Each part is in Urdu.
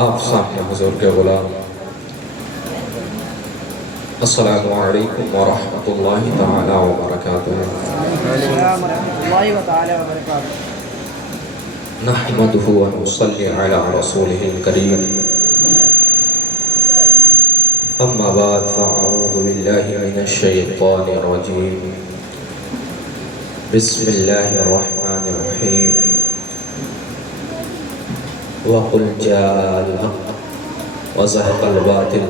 آپ سامنے حضور کے غلام السلام علیکم ورحمۃ اللہ تعالی وبرکاتہ۔ السلام ورحمۃ اللہ تعالی وبرکاتہ۔ نحمدہ ونصلی علی رسولہ الکریم، اما بعد فاعوذ باللہ من الشیطان الرجیم، بسم اللہ الرحمن الرحیم۔ وَقُلْ جَاءَ الْحَقُّ وَزَهَقَ الْبَاطِلُ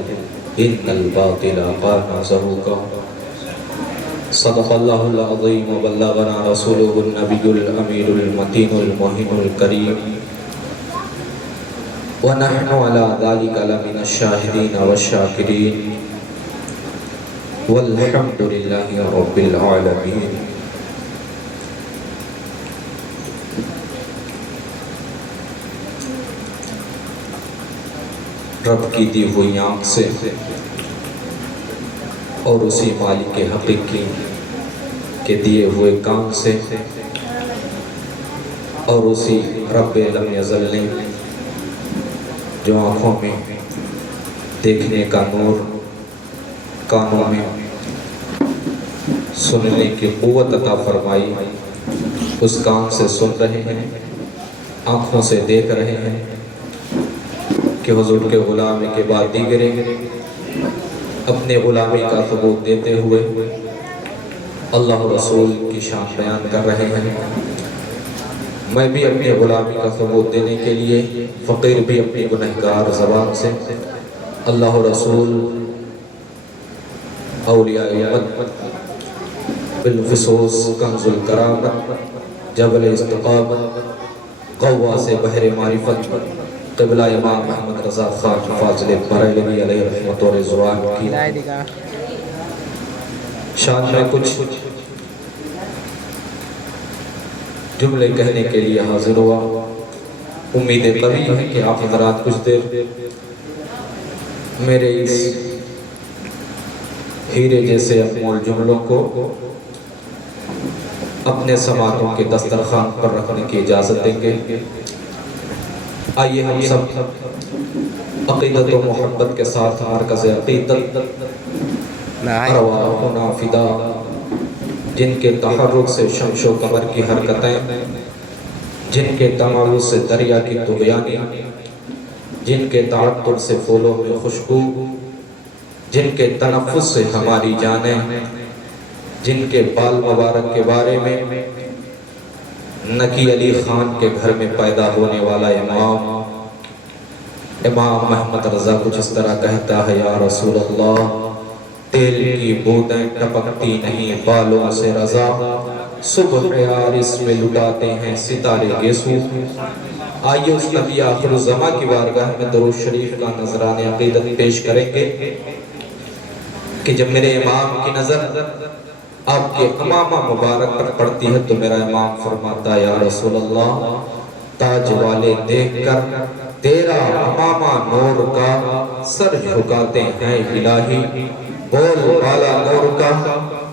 إِنَّ الْبَاطِلَ كَانَ زَهُوقًا۔ صدق اللہ العظیم وبلغنا رسولہ النبی الامین المتین المہین الکریم، ونحن علی ذلک لمن الشاہدین والشاکرین، والحمد للہ رب العالمین۔ رب کی دی ہوئی آنکھ سے اور اسی مالک حقیقی کے دیے ہوئے کام سے اور اسی رب لم یزل نے جو آنکھوں میں دیکھنے کا نور، کانوں میں سننے کی قوت عطا فرمائی، اس کان سے سن رہے ہیں، آنکھوں سے دیکھ رہے ہیں کہ حضور کے غلامی کے بعد دیگرے اپنے غلامی کا ثبوت دیتے ہوئے اللہ رسول کی شان بیان کر رہے ہیں۔ میں بھی اپنے غلامی کا ثبوت دینے کے لیے فقیر بھی اپنی گنہگار زبان سے اللہ رسول، اولیاء امت، بالخصوص کنز الکرامت، جبل استقامت، غواص بحر معرفت، قبلہ امام محمد رضا خان فاضل بریلوی علیہ رحمت و رضوان کی شان میں کچھ جملے کہنے کے لیے حاضر ہوا۔ امید قوی ہے کہ آپ حضرات کچھ دیر میرے اس ہیرے جیسے انمول جملوں کو اپنے سماعتوں کے دسترخوان پر رکھنے کی اجازت دیں گے۔ آئیے ہم سب عقیدت و محبت کے ساتھ مرکز عقیدت ارواحنا فدا، جن کے تحرک سے شمس و قمر کی حرکتیں، جن کے تمالو سے دریا کی طغیانی، جن کے تعطر سے پھولوں میں خوشبو، جن کے تنفس سے ہماری جانیں، جن کے بال مبارک کے بارے میں نکی علی خان کے گھر میں پیدا ہونے والا امام محمد رضا کچھ اس طرح کہتا ہے: یا رسول اللہ، تیل کی بوندیں ٹپکتی نہیں بالوں سے رضا، صبح عارس میں لٹاتے ہیں ستارے گیسو۔ آئیے اس نبی آخر الزماں کی بارگاہ میں درود شریف کا نذران عقیدت پیش کریں گے کہ جب میرے امام کی نظر آپ کے امامہ مبارک پر پڑتی ہے تو میرا امام فرماتا ہے: یا رسول اللہ، تاج والے دیکھ کر تیرا امامہ نور کا سر جھکاتے ہیں الہی، بول بالا نور کا۔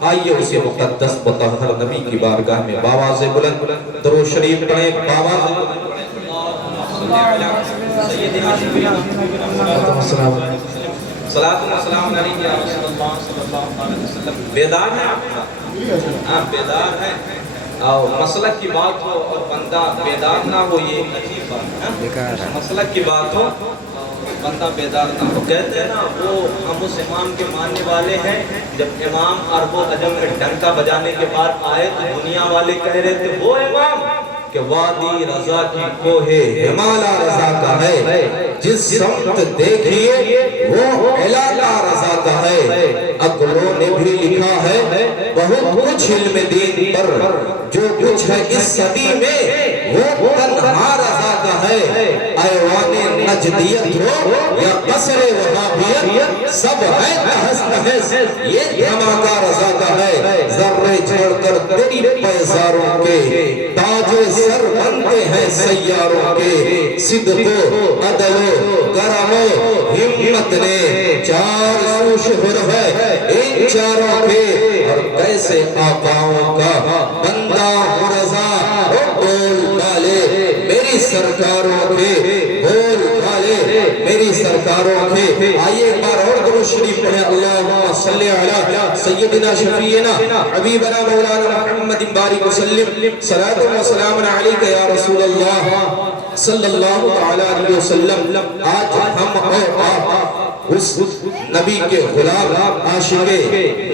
آئیے اسی مقدس مطہر نبی کی بارگاہ میں باواز بلند درود شریف پڑھیں، باواز صلاۃ و سلام علیہ یا رسول اللہ صلی اللہ علیہ وسلم۔ بیدار ہیں آپ؟ بیدار ہیں؟ اور مسلک کی بات ہو اور بندہ بیدار نہ ہو، یہ عجیب بات ہے۔ مسلک کی بات ہو بندہ بیدار نہ ہو، کہتے ہیں نا وہ ہم اس امام کے ماننے والے ہیں۔ جب امام عرب و عجم میں ڈنکا بجانے کے بعد آئے تو دنیا والے کہہ رہے تھے وہ امام کہ وادی رضا کی کوہ ہمالا رضا کا ہے، جس سمت دیکھیے وہ علاقہ رضا کا ہے۔ اقلوں نے بھی لکھا ہے بہت کچھ علم دین پر، جو کچھ ہے اس صدی میں وہ تنہا رضا کا ہے۔ ایوان نجدیت ہو یا قصر وہابیت، سب ہے تحس تحس، یہ دھماکہ رضا کا ہے۔ ذرے چھوڑ کر تیری پیزاروں کے تاج سر بنتے ہیں سیاروں کے۔ صدق و عدل و کرم و ہمت نے چار سو شہر ہے ان چاروں کے، اور کیسے آقاؤں کا بندہ ہوں رضا، بول ڈالے میری سرکاروں کے، بول ڈالے میری سرکاروں کے آئیے ایک بار اور درود شریف پڑھیں اللہم صلی علی سیدنا شفیعنا حبیبنا مولانا محمد بارک وسلم صلاۃ و سلام علیک یا رسول اللہ صلی اللہ علیہ وسلم. آج ہم اور آپ اس نبی کے غلام عاشق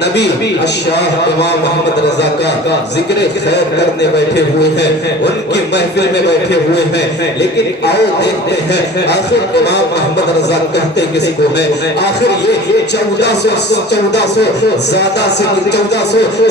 نبی الشاہ امام محمد رضا کا ذکر خیر کرنے بیٹھے ہوئے ہیں, ان کی محفل میں بیٹھے ہوئے ہیں. لیکن آؤ دیکھتے ہیں آخر امام محمد رضا کہتے کس کو ہے. آخر یہ 1400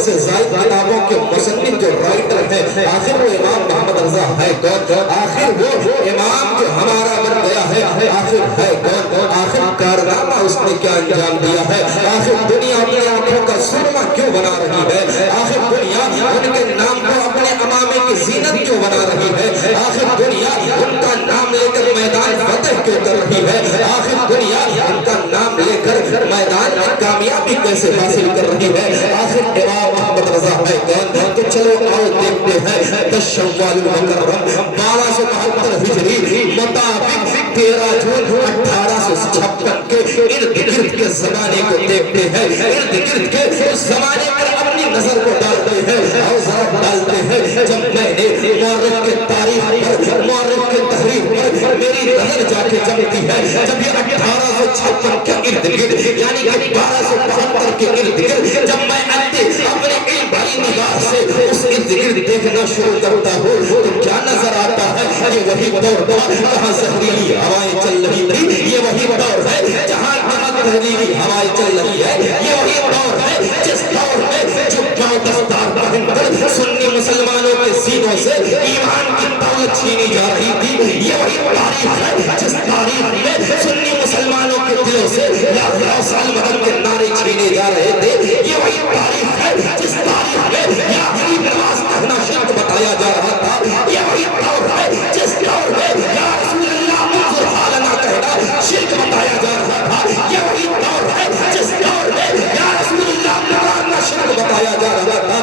سے زائد کتابوں کے مصنف جو رائٹر ہیں, آخر وہ امام محمد رضا ہے کون؟ آخر وہ امام جو ہمارا بن گیا ہے آخر ہے کون؟ آخر کارنامہ اس نے کیا انجام دیا ہے؟ آخر دنیا اپنی آنکھوں کا سرما کیوں بنا رہی ہے؟ آخر دنیا ان کے نام کو اپنے امامے کی زینت کیوں بنا رہی ہے؟ آخر دنیا ان کا نام لے کر میدان فتح کیوں کر رہی ہے؟ آخر دنیا ان کا نام لے کر میدان میں کامیابی کیسے حاصل کر رہی ہے؟ آخر امام محمد رضا ہے کون؟ تو چلو آؤ دیکھتے ہیں 10 شوال المکرم 1272 ہجری مطابق 13 جون 1856 کے ارد گرد کے زمانے کو دیکھتے ہیں. ارد گرد کے اس زمانے پر اپنی نظر کو ڈالتے ہیں اور ذرا ڈالتے ہیں. جب میں نے مورخ کے تاریخ پر, مورخ کے تحریف پر میری نظر جا کے جمتی ہے, جب یہ 1856 کے ارد گرد یعنی کہ 1272 کے ارد گرد جب میں اپنے علم بھری نگاہ سے اس ارد گرد دیکھنا شروع کرتا ہوں تو کیا نظر آتا ہے؟ یہ وہی دور تھا جہاں زہریلی ہوائیں چل رہی تھی. یہ وہی دور ہے جہاں تحریری ہوائیں چل رہی ہے. یہ وہی دور ہے جس دور میں جو دستار پہن کر سنی مسلمانوں کے سینوں سے ایمان کی دولت چھینی جا رہی تھی. یہ وہی تاریخ ہے جس تاریخ میں سنی مسلمانوں کے دلوں سے یا سال مدد کے نعرے چھینے جا رہے تھے. یہ وہی تاریخ ہے جس تاریخ میں یا غریب نماز پڑھنا شرک بتایا جا رہا تھا. یہ وہی دور ہے جس دور میں یا رسول اللہ منظر حالنا کہنا شرک بتایا جا رہا تھا. یہ وہی دور ہے جس دور میں یا رسول اللہ مارنا شرک بتایا جا رہا تھا.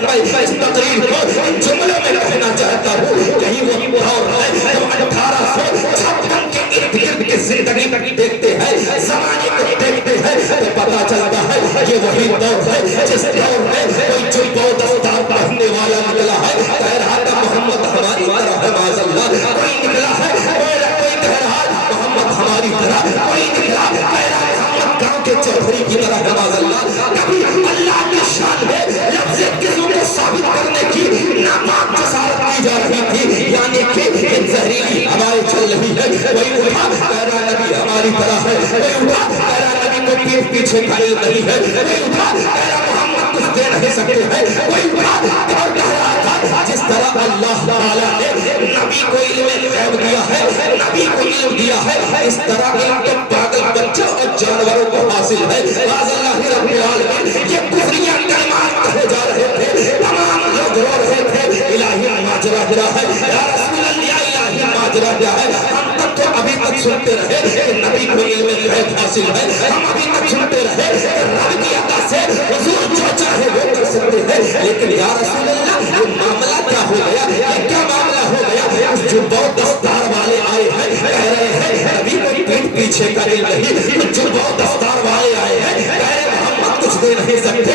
میں اس تقریر کو جملوں میں کہنا چاہتا ہوں, یہی وہی دور ہے جب 1856 کے ارد گرد کی زندگی دیکھتے ہیں, زمانے کو دیکھتے ہیں تو پتا چلتا ہے یہ وہی دور ہے جس دور میں کوئی جبہ و دستار پہننے والا نکلا ہے کہہ رہا تھا محمد ہماری طرح ہے معاذ اللہ. کوئی نکلا ہے کوئی کہہ رہا ہے محمد ہماری طرح, کوئی نکلا کہہ رہا ہے محمد گاؤں کے چوہری کی طرح ہے معاذ اللہ. کبھی اللہ کی شان میں لفظ کسوں کو ثابت کرنے کی ناپاک جسارت کی جا رہی تھی, یعنی کہ زہریلی ہوائیں چل رہی ہے. وہی اٹھا کہہ رہا نبی ہماری طرح ہے, وہی اٹھا کہہ رہا نبی کو پیٹ پیچھے کھڑے نہیں ہے, وہی اٹھا کہہ رہا محمد کچھ دے نہیں سکتے ہیں, وہی اٹھا اور کہہ رہا تھا جس طرح اللہ تعالیٰ نے نبی کو علم غیب دیا ہے, نبی کو علم دیا ہے, اس طرح علم تو پاگل بچوں اور جانوروں کو حاصل ہے. باز اللہ رب العالمین یہ کفریاں کلمات کہے جا رہے تھے, تمام لوگ رو رہے تھے الہی ماجرا کیا ہے یا رسول اللہ, الہی ماجرا کیا ہے. ہم تک تو ابھی تک سنتے رہے کہ نبی کو علم غیب حاصل ہے, ہم ابھی تک سنتے رہے کہ رب کی عطا سے حضور جو چاہے وہ کر سکتے ہیں. لیکن یا رسول اللہ یہ معاملہ کیا ہو گیا, یہ کیا معاملہ ہو گیا؟ جو بہت دستار والے آئے ہیں کہہ رہے ہیں نبی کو پیٹ پیچھے کا علم نہیں, جو بہت دستار والے آئے ہیں کہہ رہے ہیں محمد کچھ دے نہیں سکتے,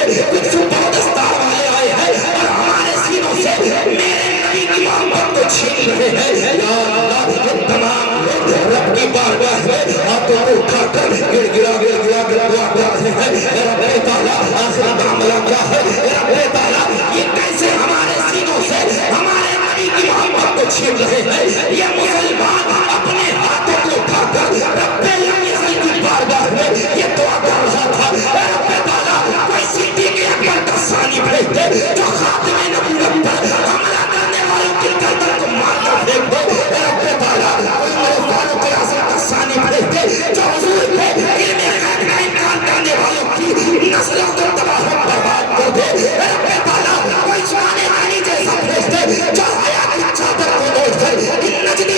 جو بہت دستار والے آئے ہیں اور ہمارے سینوں سے میرے نبی کی محبت کو چھین رہے ہیں. یا اللہ یہ تمام لوگ رب کی بارگاہ میں ہاتھوں کو اٹھا کر گر گرا کر دعا کر رہے ہیں رب تعالیٰ آخر معاملہ کیا ہے, رب تعالیٰ یہ کیسے ہمارے سینوں سے ہمارے نبی کی محبت کو چھین رہے ہیں. یہ مسلمان اپنے ہاتھوں کو اٹھا کر رب العزت کی بارگاہ میں یہ دعا کر رہا تھا رب تعالیٰ کوئی صدیق اکبر کا ثانی بھیج دے جو خاتم نبوت پر حملہ کرنے والوں کی گردن کو مار کر پھینک دے. رب تعالیٰ کوئی میرے فاروق اعظم کا ثانی بھیج دے جو حضور پہ علم غیب کا انکار کرنے والوں کی نسلوں کو تباہ و برباد کر دے. رب تعالیٰ کوئی عثمان غنی جیسا بھیج دے جو حیا کی چادر کو اوڑھ کر ان نجدی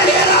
13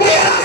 13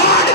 8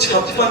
56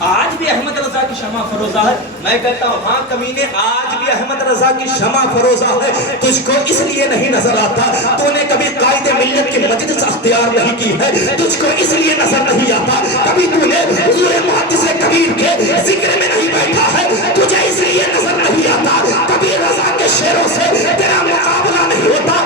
آج بھی احمد رضا کی شمع فروزہ ہے. میں کہتا ہوں ہاں کمینے آج بھی احمد رضا کی شمع فروزہ ہے. تجھ کو اس لیے نہیں نظر آتا تو نے کبھی قائد ملت کی مجلس اختیار نہیں کی ہے. تجھ کو اس لیے نظر نہیں آتا کبھی تو نے حضور محدث کبیر کے ذکر میں نہیں بیٹھا ہے. تجھے اس لیے نظر نہیں آتا کبھی رضا کے شعروں سے تیرا مقابلہ نہیں ہوتا.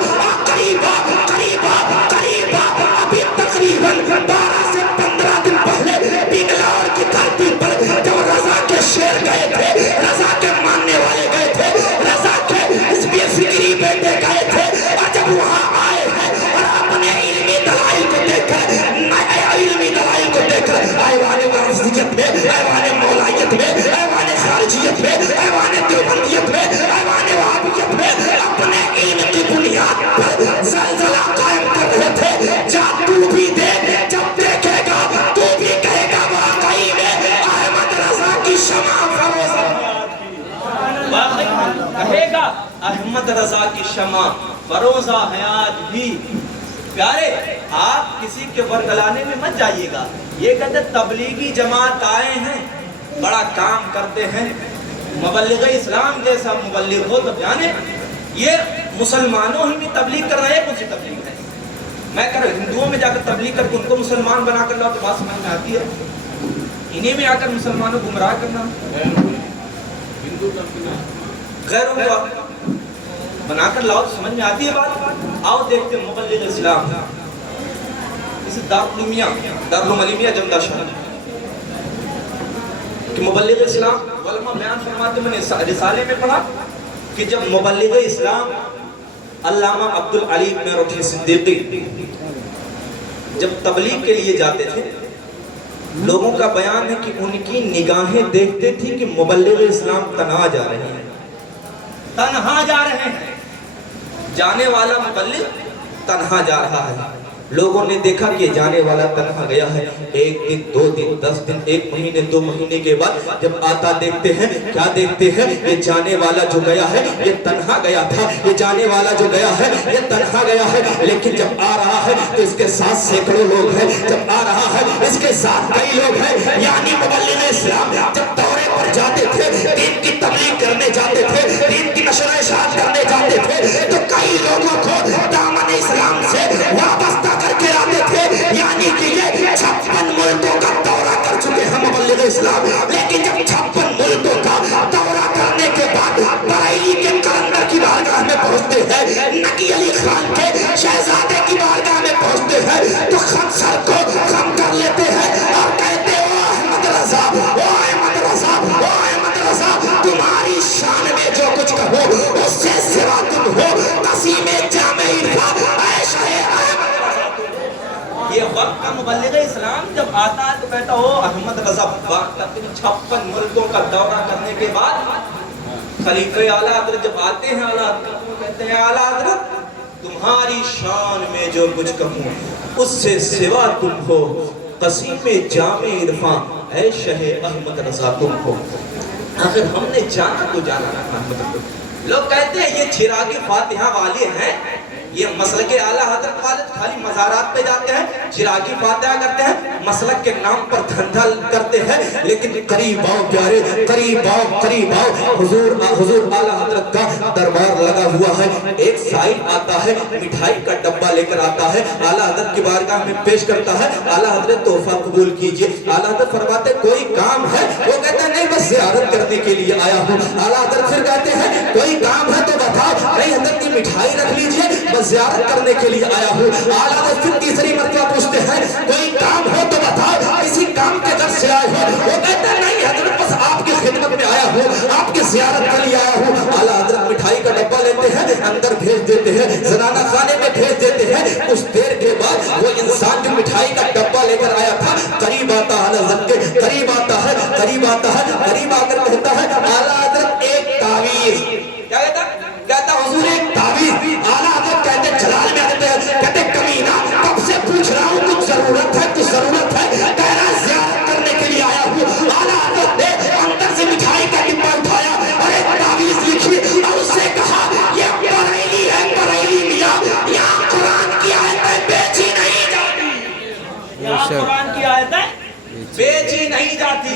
قریبا قریبا قریبا ابھی تقریباً 12 سے 15 دن پہلے بنگلور کی دھرتی پر جب رضا کے شعر گئے تھے, رضا کے ماننے والے گئے تھے, رضا کے اس بھی فکری بیٹے گئے تھے, اور جب وہاں آئے ہیں اور اپنے علمی دلائل کو دیکھ کر ایوان وارثیت میں, ایوان مولائیت میں, ایوان خارجیت میں, ایوان دیوبندیت میں, ایوان وہابیت میں اپنے علم کی بنیاد پر زلزلہ قائم کر رہے تھے. جا تو بھی دیکھ, جب دیکھے گا تو بھی کہے گا واقعی میں احمد رضا کی شمع فروزہ, واقعی کہے گا احمد رضا کی شمع فروزہ ہے آج بھی. پیارے آپ کسی کے ورگلانے میں مت جائیے گا. یہ کہتے تبلیغی جماعت آئے ہیں, بڑا کام کرتے ہیں, مبلغ اسلام جیسا مبلغ ہو تو جانے یہ مسلمانوں ہی میں تبلیغ کرنا ہے. کون سی تبلیغ ہے؟ میں کہہ رہا ہوں ہندوؤں میں جا کر تبلیغ کر کے ان کو مسلمان بنا کر لاؤ تو بات سمجھ میں آتی ہے. انہیں میں آ کر مسلمانوں کو گمراہ کرنا, غیروں کو بنا کر لاؤ تو سمجھ میں آتی ہے بات. آؤ دیکھتے ہیں مبلغ اسلام اسے دارالعلومیہ جمدہ شہر کہ مبلغ اسلام علماء بیان فرماتے, میں نے رسالے میں پڑھا کہ جب مبلغ اسلام علامہ عبدالعلی میروٹھی صدیقی جب تبلیغ کے لیے جاتے تھے, لوگوں کا بیان ہے کہ ان کی نگاہیں دیکھتے تھی کہ مبلغ اسلام تنہا جا رہے ہیں, تنہا جا رہے ہیں. جانے والا مبلغ تنہا جا رہا ہے. لوگوں نے دیکھا کہ جانے والا تنہا گیا ہے. 1 دن 2 دن 10 دن 1 مہینے 2 مہینے کے بعد جب آتا دیکھتے ہیں, کیا دیکھتے ہیں, یہ جانے والا جو گیا ہے یہ تنہا گیا تھا, یہ جانے والا جو گیا ہے یہ تنہا گیا ہے. لیکن جب آ رہا ہے تو اس کے ساتھ سینکڑوں لوگ ہیں, جب آ رہا ہے اس کے ساتھ کئی لوگ ہیں. یعنی مبلغ اسلام جب دورے پر جاتے تھے, دین کی تبلیغ کرنے جاتے تھے, دین کی نشر و اشاعت کرنے جاتے تھے, تو کئی لوگوں کو دامن اسلام سے وابستہ کر کے لاتے تھے. یعنی کہ یہ 56 ملکوں کا دورہ کر چکے ہیں مبلغ اسلام. لیکن جب 56 ملکوں کا دورہ کرنے کے بعد بریلی کے کلندر کی بارگاہ میں پہنچتے ہیں, نقی علی خان کے شہزادے کی بارگاہ میں پہنچتے ہیں, تو خنصر کو خم کر لیتے ہیں اور کہتے ہیں او احمد رضا, او احمد رضا, او احمد رضا, تمہاری شان میں جو کچھ کہو اس سے سوا تم ہو قسیم جامع عرفان اے شاہ احمد. یہ وقت کا مبلغ اسلام جب آتا ہے تو کہتا ہو احمد رضا 56 ملکوں کا دورہ کرنے کے بعد خلیفہ اعلیٰ حضرت جب آتے ہیں, اعلیٰ حضرت کو کہتے ہیں اعلیٰ حضرت تمہاری شان میں جو کچھ کہوں اس سے سوا تم ہو قسیم جامع عرفان اے شاہ احمد رضا تم ہو. آخر ہم نے جانا تو جانا رہا. لوگ کہتے ہیں یہ چراغ فاتحہ والے ہیں, یہ مسلک اعلیٰ حضرت والے خالی مزارات پہ جاتے ہیں, چراغی فاتحہ کرتے ہیں, مسلک کے نام پر دھندا کرتے ہیں. لیکن قریب آؤ پیارے, قریب آؤ, قریب آؤ. حضور اعلیٰ حضرت کا دربار لگا ہوا ہے. ایک سائل آتا ہے, مٹھائی کا ڈبہ لے کر آتا ہے, اعلیٰ حضرت کی بارگاہ میں پیش کرتا ہے. اعلیٰ حضرت تحفہ قبول کیجئے. اعلیٰ حضرت فرماتے کوئی کام ہے؟ وہ کہتا ہے نہیں بس زیارت کرنے کے لیے آیا ہوں. اعلیٰ حضرت پھر کہتے ہیں کوئی کام ہے تو بتاؤ. نہیں حضرت کی مٹھائی رکھ لیجئے, زیارت کرنے کے لیے آیا ہوں. اعلیٰ حضرت پھر تیسری مرتبہ پوچھتے ہیں کوئی کام ہو تو بتاؤ, اسی کام کے گھر سے آئے ہو. وہ کہتے ہیں نہیں حضرت بس آپ کی خدمت میں آیا ہوں, آپ کی زیارت کے لیے آیا ہوں. اعلیٰ حضرت مٹھائی کا ڈبہ لیتے ہیں, اندر بھیج دیتے ہیں, زنانہ خانے میں بھیج دیتے ہیں. کچھ دیر کے بعد وہ انسان جو مٹھائی کا ڈبہ لے کر آیا تھا قریب آتا ہے, اعلیٰ حضرت کے قریب آتا ہے, قریب آتا ہے, قریب آ کر کہتا ہے اعلیٰ حضرت ایک تعویذ. کیا کہتا حضور ایک تعویذ. اعلیٰ حضرت کہتے جلال میں آتے ہیں, کہتے کمینہ کب سے پوچھ رہا ہوں کچھ ضرورت ہے, کچھ ضرورت ہے, کہہ رہا زیارت کرنے کے لیے آیا ہوں. اعلیٰ حضرت نے اندر سے مٹھائی کا ڈبہ اٹھایا اور ایک تعویذ لکھی اور اس سے کہا یہ بریلی ہے, بریلی میاں, یہاں قرآن کی آیتیں بیچی نہیں جاتی, یہاں قرآن کی آیتیں بیچی نہیں جاتی.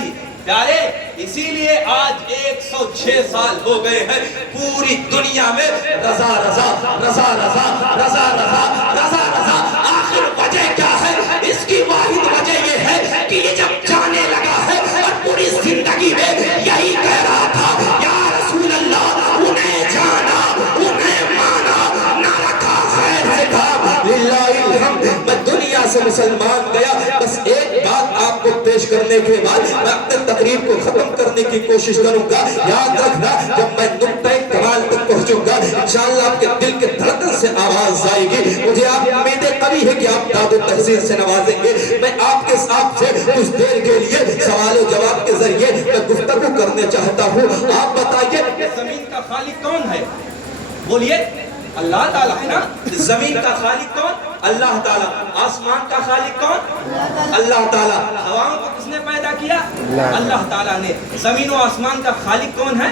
ہے اسی لیے آج 106 سال ہو گئے ہیں پوری دنیا میں رضا رضا رضا رضا رضا رضا رضا رضا. آخر وجہ کیا ہے؟ اس کی واحد وجہ یہ ہے کہ یہ جب جانے لگا ہے اور پوری زندگی میں یہی کہہ رہا تھا یا رسول اللہ انہیں جانا انہیں مانا نہ رکھا خیر سے کہا للہ الحمد. میں دنیا سے مسلمان گیا. بس ایک بات آپ کو پیش کرنے کے بعد میں اپنے تقریر کو ختم کرنے کی کوشش کروں گا. یاد رکھنا جب میں نقطۂ کمال تک پہنچوں گا انشاءاللہ آپ کے دل کے دھڑکن سے آواز آئے گی. مجھے آپ امید قوی ہے کہ آپ داد و تحسین سے نوازیں گے. میں آپ کے ساتھ سے کچھ دیر کے لیے سوال و جواب کے ذریعے میں گفتگو کرنا چاہتا ہوں. آپ بتائیے کہ زمین کا خالق کون ہے؟ بولیے. اللہ تعالیٰ ہے نا. زمین کا خالق کون؟ اللہ تعالیٰ. آسمان کا خالق کون؟ اللہ تعالیٰ. ہواؤں کو کس نے پیدا کیا؟ اللہ تعالیٰ نے. زمین و آسمان کا خالق کون ہے؟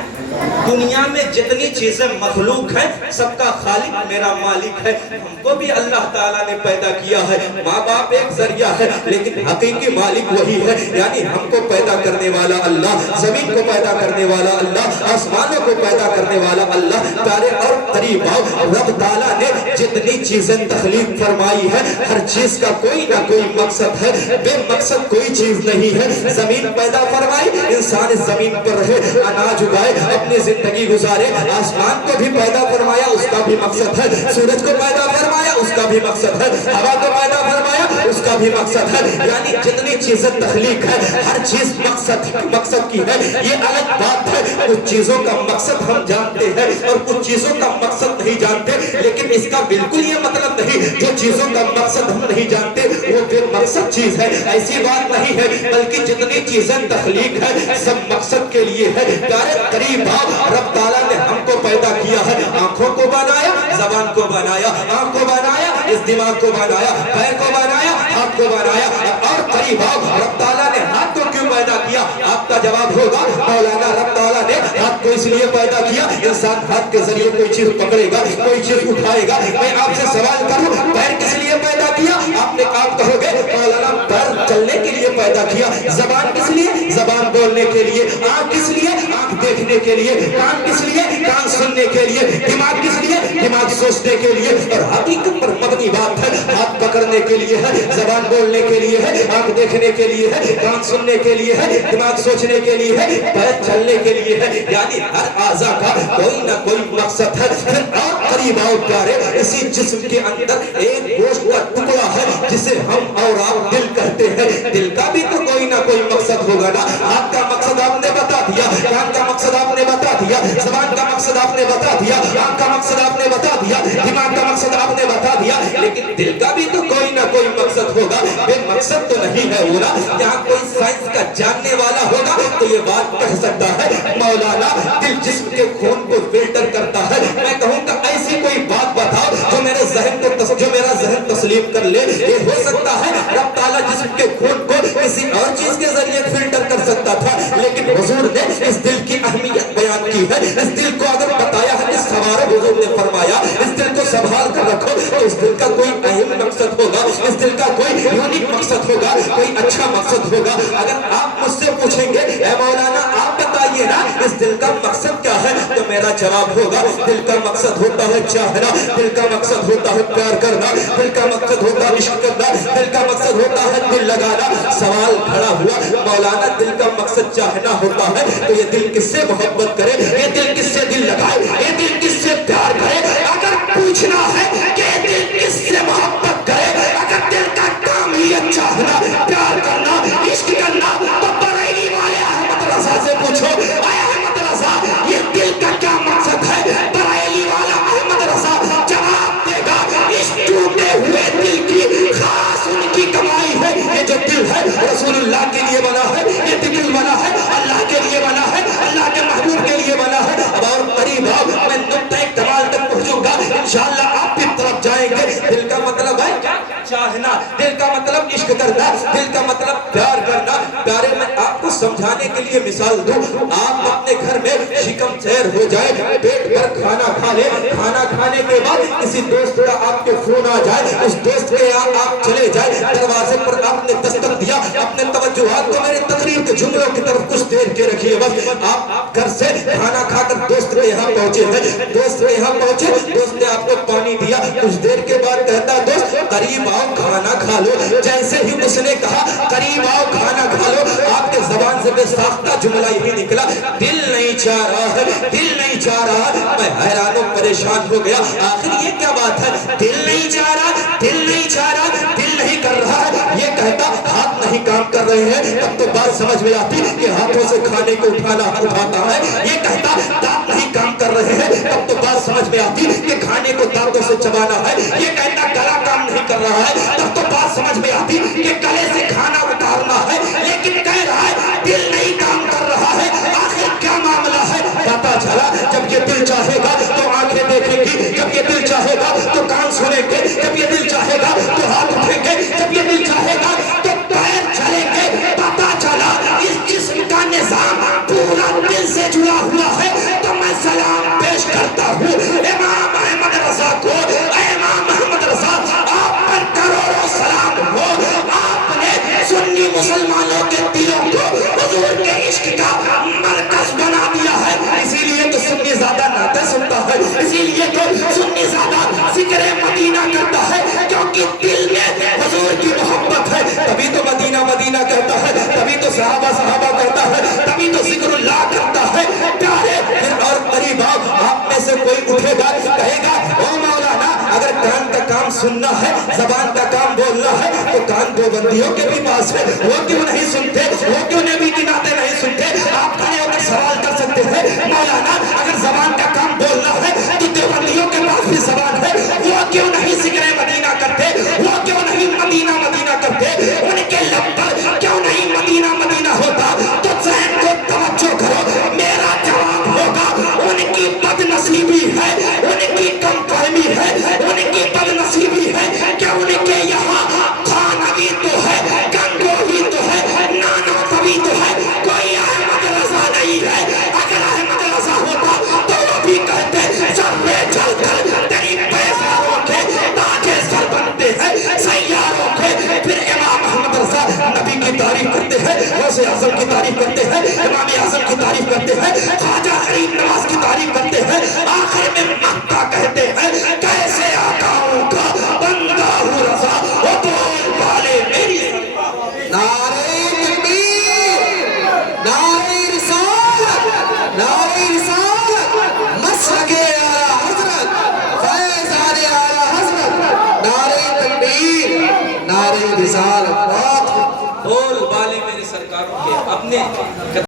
دنیا میں جتنی چیزیں مخلوق ہیں سب کا خالق میرا مالک ہے. ہم کو بھی اللہ تعالیٰ نے پیدا کیا ہے. ماں باپ ایک ذریعہ ہے لیکن حقیقی مالک وہی ہے. یعنی ہم کو پیدا کرنے والا اللہ, زمین کو پیدا کرنے والا اللہ, آسمانوں کو پیدا کرنے والا اللہ. پیارے اور قریب آؤ, رب تعالیٰ نے جتنی چیزیں تخلیق فرمائی ہے ہر چیز کا کوئی نہ کوئی مقصد ہے. بے مقصد کوئی چیز نہیں ہے. زمین پیدا فرمائی, انسان اس زمین پر رہے, اناج اگائے, اپنی زندگی گزارے. آسمان کو بھی پیدا فرمایا, اس کا بھی مقصد ہے. سورج کو پیدا فرمایا, اس کا بھی مقصد ہے. ہوا کو پیدا فرمایا, اس کا بھی مقصد ہے. یعنی جتنی چیزیں تخلیق ہے ہر چیز مقصد کی ہے. یہ الگ بات ہے کچھ چیزوں کا مقصد ہم جانتے ہیں اور کچھ چیزوں کا مقصد نہیں جانتے, لیکن اس کا بالکل یہ مطلب نہیں جو چیزوں کا مقصد ہم نہیں جانتے وہ بے مقصد چیز ہے. ایسی بات نہیں ہے, بلکہ جتنی چیزیں تخلیق ہے سب مقصد کے لیے ہے. پیارے قریب آؤ, رب تعالیٰ نے ہم کو پیدا کیا ہے. آنکھوں کو بنایا, زبان کو بنایا, آنکھ کو بنایا, اس دماغ کو بنایا, پیر کو بنایا, ہاتھ کو بنایا. اور قریب آؤ, رب تعالیٰ نے ہاتھ کو کیوں پیدا کیا؟ آپ کا جواب ہوگا مولانا رب تعالیٰ نے ہاتھ کو اس لیے پیدا کیا انسان ہاتھ کے ذریعے کوئی چیز پکڑے گا, کوئی چیز اٹھائے گا. میں آپ سے سوال کروں, پیر کس لیے پیدا کیا؟ آپ نے آپ کہو گے مولانا پیر چلنے کے لیے پیدا کیا. زبان کس لیے؟ زبان بولنے کے لیے. آنکھ کس لیے؟ آنکھ دیکھنے کے لیے. کان کس لیے؟ کان سننے کے لیے. دماغ کس لیے؟ دماغ سوچنے کے لیے. اور حقیقت پر مبنی بات ہے, ہاتھ پکڑنے کے لیے ہے, زبان بولنے کے لیے ہے, آنکھ دیکھنے کے لیے ہے, کان سننے کے لیے ہے, دماغ سوچنے کے لیے ہے, پیر چلنے کے لیے ہے. یعنی ہر اعضاء کا کوئی نہ کوئی مقصد ہے. پھر اور قریب آؤ پیارے, اسی جسم کے اندر ایک گوشت کا ٹکڑا ہے جسے ہم اور آپ دل کہتے ہیں. دل کا بھی تو کوئی نہ کوئی مقصد ہوگا نا. ہاتھ کا مقصد آپ نے بتا دیا, کان کا مقصد آپ نے بتا دیا, زبان کا مقصد آپ نے بتا دیا, آنکھ کا مقصد آپ نے بتا دیا, دماغ کا مقصد آپ نے بتا دیا, لیکن دل کا بھی تو کوئی نہ کوئی مقصد ہوگا. بے مقصد تو نہیں ہے وہ نا. یہاں کوئی سائنس کا جاننے والا ہوگا تو یہ بات کہہ سکتا ہے مولانا دل جسم کے خون کو فلٹر کرتا ہے. میں کہوں گا ایسی کوئی بات بتاؤ جو میرے ذہن کو جو میرا ذہن تسلیم کر لے. یہ ہو سکتا ہے رب تعالیٰ جسم کے خون کو کسی اور چیز کے ذریعے فلٹر کر سکتا تھا, لیکن حضور نے اس دل کی اہمیت بیان کی ہے. اس دل کو اگر بتایا ہے, اس ہمارے حضور نے فرمایا اس دل کو سنبھال کر رکھو, تو اس دل کا کوئی اہم مقصد ہوگا, اس دل کا کوئی یونیک مقصد ہوگا, کوئی اچھا مقصد ہوگا. اگر آپ مجھ سے پوچھیں گے اے مولانا آپ بتائیے نا اس دل کا مقصد کیا ہے, تو میرا جواب ہوگا دل کا مقصد ہوتا ہے چاہنا, دل کا مقصد ہوتا ہے پیار کرنا, دل کا مقصد ہوتا ہے عشق کرنا, دل کا مقصد ہوتا ہے دل لگانا. سوال کھڑا ہوا مولانا دل کا مقصد چاہنا ہوتا ہے تو یہ دل کس سے محبت کرے, یہ دل کس سے دل لگائے, یہ دل کس سے پیار کرے. اگر پوچھنا ہے کہ دل کس سے محبت کرے, اگر دل کا کام ہی چاہنا, پیار کرنا, عشق کرنا, تو بریلی والے احمد رضا سے پوچھو اے احمد رضا یہ دل کا کیا مقصد ہے. بریلی والا احمد رضا جواب دے گا اس ٹوٹے ہوئے دل کی خاص ان کی کمائی ہے. یہ جو دل ہے رسول اللہ کے لیے بنا ہے, یہ دل بنا ہے اللہ کے لیے بنا ہے, اللہ کے محبوب کے لیے بنا ہے. اب اور قریب آؤ, میں نقطۂ کمال تک پہنچوں گا انشاءاللہ آپ کی طرف جائیں گے. دل کا مطلب ہے چاہنا, دل کا مطلب عشق کرنا, دل کا مطلب پیار کرنا. پیارے میں آپ کو سمجھانے کے لیے مثال دوں. آپ اپنے گھر میں شکم سیر ہو جائے, پیٹ پر کھانا کھا لے, کھانا کھانے کے بعد کسی دوست کا آپ کے فون آ جائے, اس دوست کے یہاں آپ چلے جائے, دروازے پر آپ نے دستک دیا, اپنے توجہات کو میرے تقریر تین کے جملوں کی طرف کچھ دیر کے رکھیے بس. آپ گھر سے کھانا کھا کر دوست کے یہاں پہنچے ہیں, دوست کے یہاں پہنچے, دوست نے آپ کو پانی دیا, کچھ دیر کے بعد کہتا دوست قریب آؤ کھانا کھا لو. جیسے ہی اس نے کہا قریب آؤ کھانا کھا لو, آپ کے زبان سے بے ساختہ جملہ یہی نکلا, دل نہیں چاہ رہا ہے, دل نہیں چاہ رہا. میں حیران و پریشان ہو گیا, آخر یہ کیا بات ہے, دل نہیں چاہ رہا, دل نہیں چاہ رہا, دل نہیں کر رہا ہے. یہ کہتا ہاتھ نہیں کام کر رہے ہیں, تب تو بات سمجھ میں آتی کہ ہاتھوں سے کھانے کو اٹھاتا ہے. یہ کہتا دانت نہیں کام کر رہے ہیں, تب تو بات سمجھ میں آتی کہ کھانے کو دانتوں سے چبانا ہے. یہ کہتا گلا کام نہیں کر رہا ہے, تب تو بات سمجھ میں آتی کہ گلے سے کھانا اتارنا ہے. لیکن کہہ رہا ہے دل نہیں کام کر رہا ہے. آخر کیا معاملہ ہے؟ پتا چلا جب یہ دل چاہے گا تو آنکھیں دیکھیں گی, جب یہ دل چاہے گا تو کان سنیں گے, جب یہ دل چاہے گا تو ہاتھ اٹھیں گے, جب یہ دل چاہے گا تو پیر چلیں گے. پتا چلا اس جسم کا نظام پورا دل سے جڑا ہوا ہے. تو میں سلام پیش کرتا ہوں امام احمد رضا کو. اے امام احمد رضا, آپ پر کروڑوں سلام ہو. آپ نے سنی مسلمانوں کے دلوں کو حضور کے عشق کا مرکز بنا دیا ہے. اسی لیے تو سنی زیادہ نعتیں سنتا ہے, اسی لیے تو سنی زیادہ ذکر مدینہ کرتا ہے, کیونکہ دل میں حضور کی محبت ہے. تبھی تو مدینہ مدینہ کہتا ہے, تبھی تو صحابہ صحابہ کہتا ہے, تبھی تو ذکر اللہ کرتا ہے. پیارے پھر اور قریب آؤ, آپ میں سے کوئی اٹھے گا کہے گا او مولانا اگر کان کا کام سننا ہے, زبان کا کام بولنا ہے, تو کان دو بندیوں کے بھی پاس ہے, وہ کیوں نہیں سنتے, وہ کیوں نبی کی نعتیں نہیں سنتے. آپ کھڑے ہو کر سوال کر سکتے ہیں مولانا اگر زبان کا کام بولنا ہے تو دیوبندیوں کے پاس بھی زبان ہے, وہ کیوں نہیں ذکر مدینہ کرتے, وہ کیوں نہیں مدینہ مدینہ کرتے, ان کے لب پر کیوں نہیں مدینہ مدینہ ہوتا. تو ذہن کو توجہ کرو, میرا جواب ہوگا ان کی بد نصیبی ہے, ان کی کم فہمی ہے, ان کی بد نصیبی ہے کہ ان کے یہاں کھانا بھی تو ہے, گنگو بھی تو ہے, نانا بھی تو ہے, کوئی احمد رضا نہیں ہے. اگر احمد رضا ہوتا تو وہ بھی کہتے سرے چل کر تیری پیساروں کے تاجے سر بنتے ہیں, سیاروں کے. پھر امام احمد رضا نبی کی تعریف کرتے ہیں, غوث اعظم کی تعریف کرتے ہیں, امام اعظم کی تعریف کرتے ہیں, خواجہ غریب نواز کی تعریف کرتے ہیں. آخر میں مکہ کہتے ہیں کیسے آقاؤں کا بندہ ہوں رضا, وہ بول والے میری. نعرہ تکبیر, نعرہ رسالت, نعرہ رسالت, مسلک اعلیٰ حضرت, فیضان اعلیٰ حضرت, نعرہ تکبیر, نعرہ رسالت. بول والے میرے سرکاروں کے اپنے